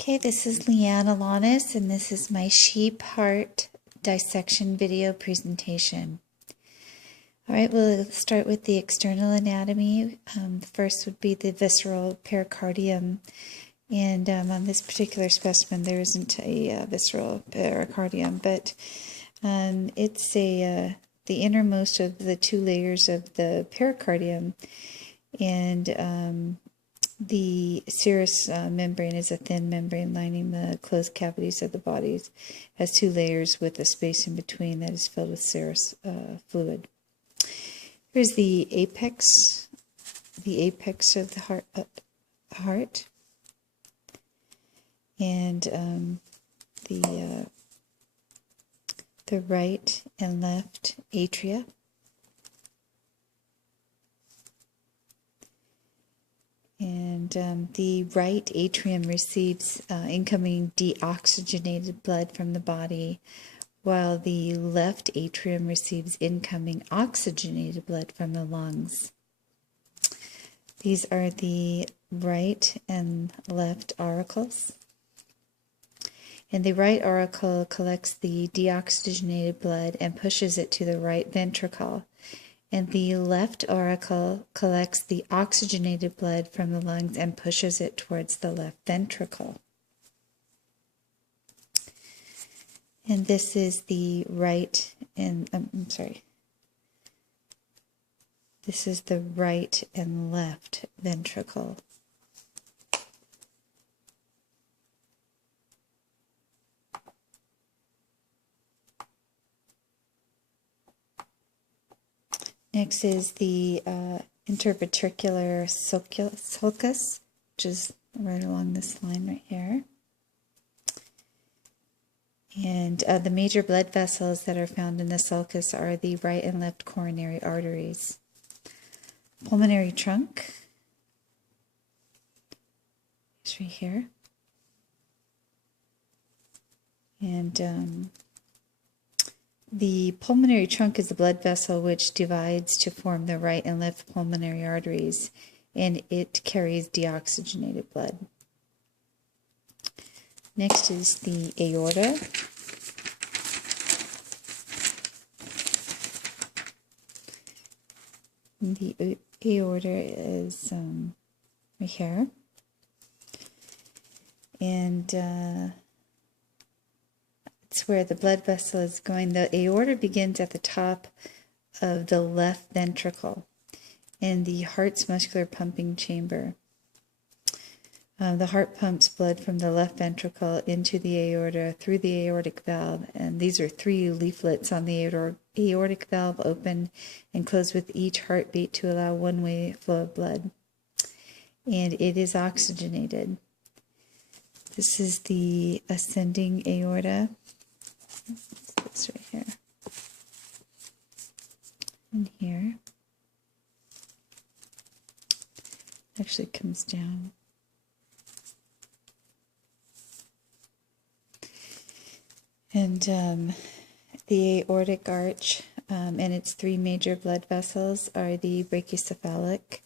Okay, this is Leanne Alanis, and this is my sheep heart dissection video presentation. All right, we'll start with the external anatomy. The first would be the visceral pericardium, and on this particular specimen there isn't a visceral pericardium, but it's the innermost of the two layers of the pericardium, and the serous membrane is a thin membrane lining the closed cavities of the bodies. It has two layers with a space in between that is filled with serous fluid. Here's the apex of the heart, and the right and left atria. And the right atrium receives incoming deoxygenated blood from the body, while the left atrium receives incoming oxygenated blood from the lungs. These are the right and left auricles. And the right auricle collects the deoxygenated blood and pushes it to the right ventricle. And the left auricle collects the oxygenated blood from the lungs and pushes it towards the left ventricle. And this is the right this is the right and left ventricle. Next is the interventricular sulcus, which is right along this line right here. And the major blood vessels that are found in the sulcus are the right and left coronary arteries. Pulmonary trunk is right here. And the pulmonary trunk is the blood vessel which divides to form the right and left pulmonary arteries, and it carries deoxygenated blood. Next is the aorta. The aorta is right here. And it's where the blood vessel is going. The aorta begins at the top of the left ventricle in the heart's muscular pumping chamber. The heart pumps blood from the left ventricle into the aorta through the aortic valve, and these are three leaflets on the aortic valve, open and close with each heartbeat to allow one-way flow of blood. And it is oxygenated. This is the ascending aorta. It's right here and here. Actually comes down. And the aortic arch and its three major blood vessels are the brachycephalic,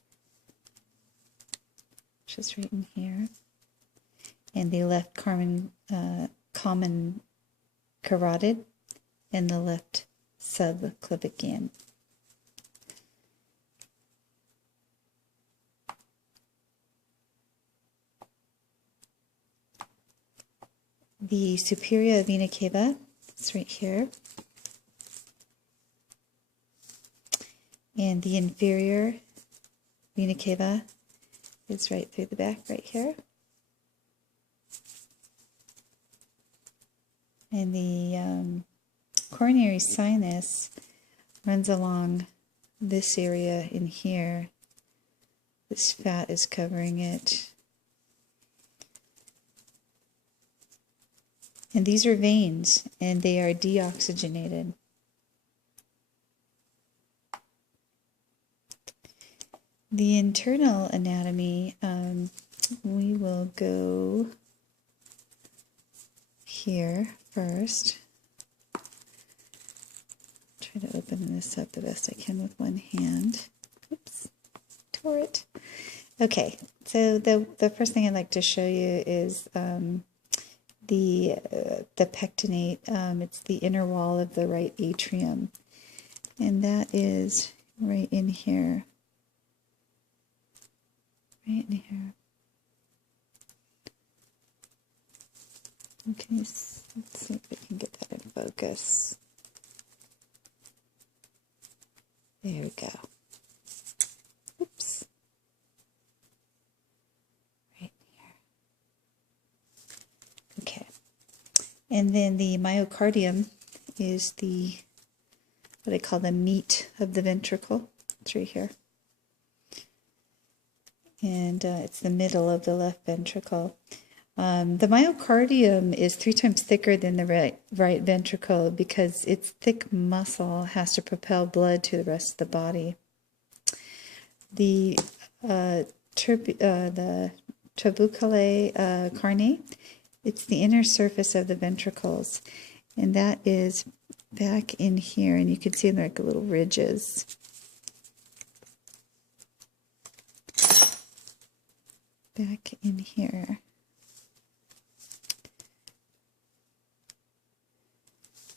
which is right in here, and the left common carotid, and the left subclavian. The superior vena cava is right here, and the inferior vena cava is right through the back right here. And the coronary sinus runs along this area in here. This fat is covering it. And these are veins, and they are deoxygenated. The internal anatomy, we will go here first. Try to open this up the best I can with one hand. Oops, tore it. Okay, so the first thing I'd like to show you is the pectinate. It's the inner wall of the right atrium, and that is right in here. Right in here. Okay, let's see if we can get that in focus. There we go. Oops. Right here. Okay. And then the myocardium is the, what I call the meat of the ventricle. It's right here. And it's the middle of the left ventricle. The myocardium is 3 times thicker than the right ventricle because its thick muscle has to propel blood to the rest of the body. The trabeculae carnae, it's the inner surface of the ventricles, and that is back in here, and you can see like little ridges. Back in here.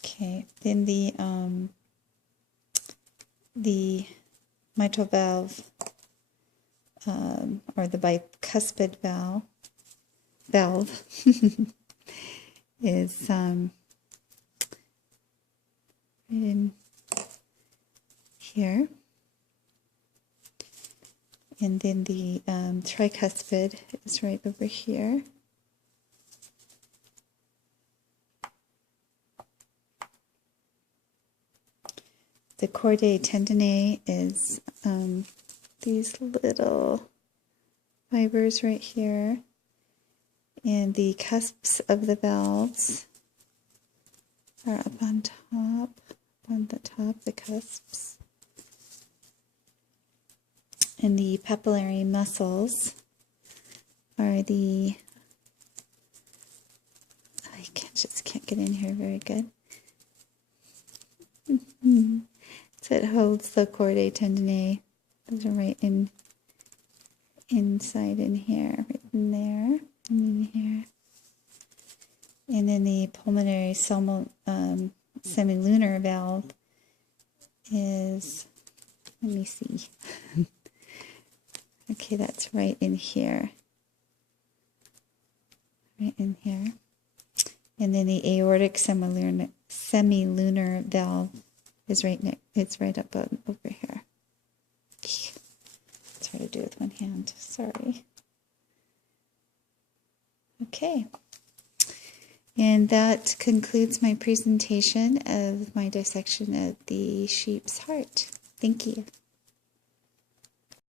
Okay, then the mitral valve, or the bicuspid valve is right in here. And then the tricuspid is right over here. The chordae tendineae is these little fibers right here. And the cusps of the valves are up on the top, the cusps. And the papillary muscles are the, I just can't get in here very good. So it holds the chordae tendineae. Those are right inside in here, right in there, and in here. And then the pulmonary semilunar valve is, let me see. Okay, that's right in here. Right in here. And then the aortic semilunar valve is it's right up over here. It's hard to do with one hand, sorry. Okay. And that concludes my presentation of my dissection of the sheep's heart. Thank you.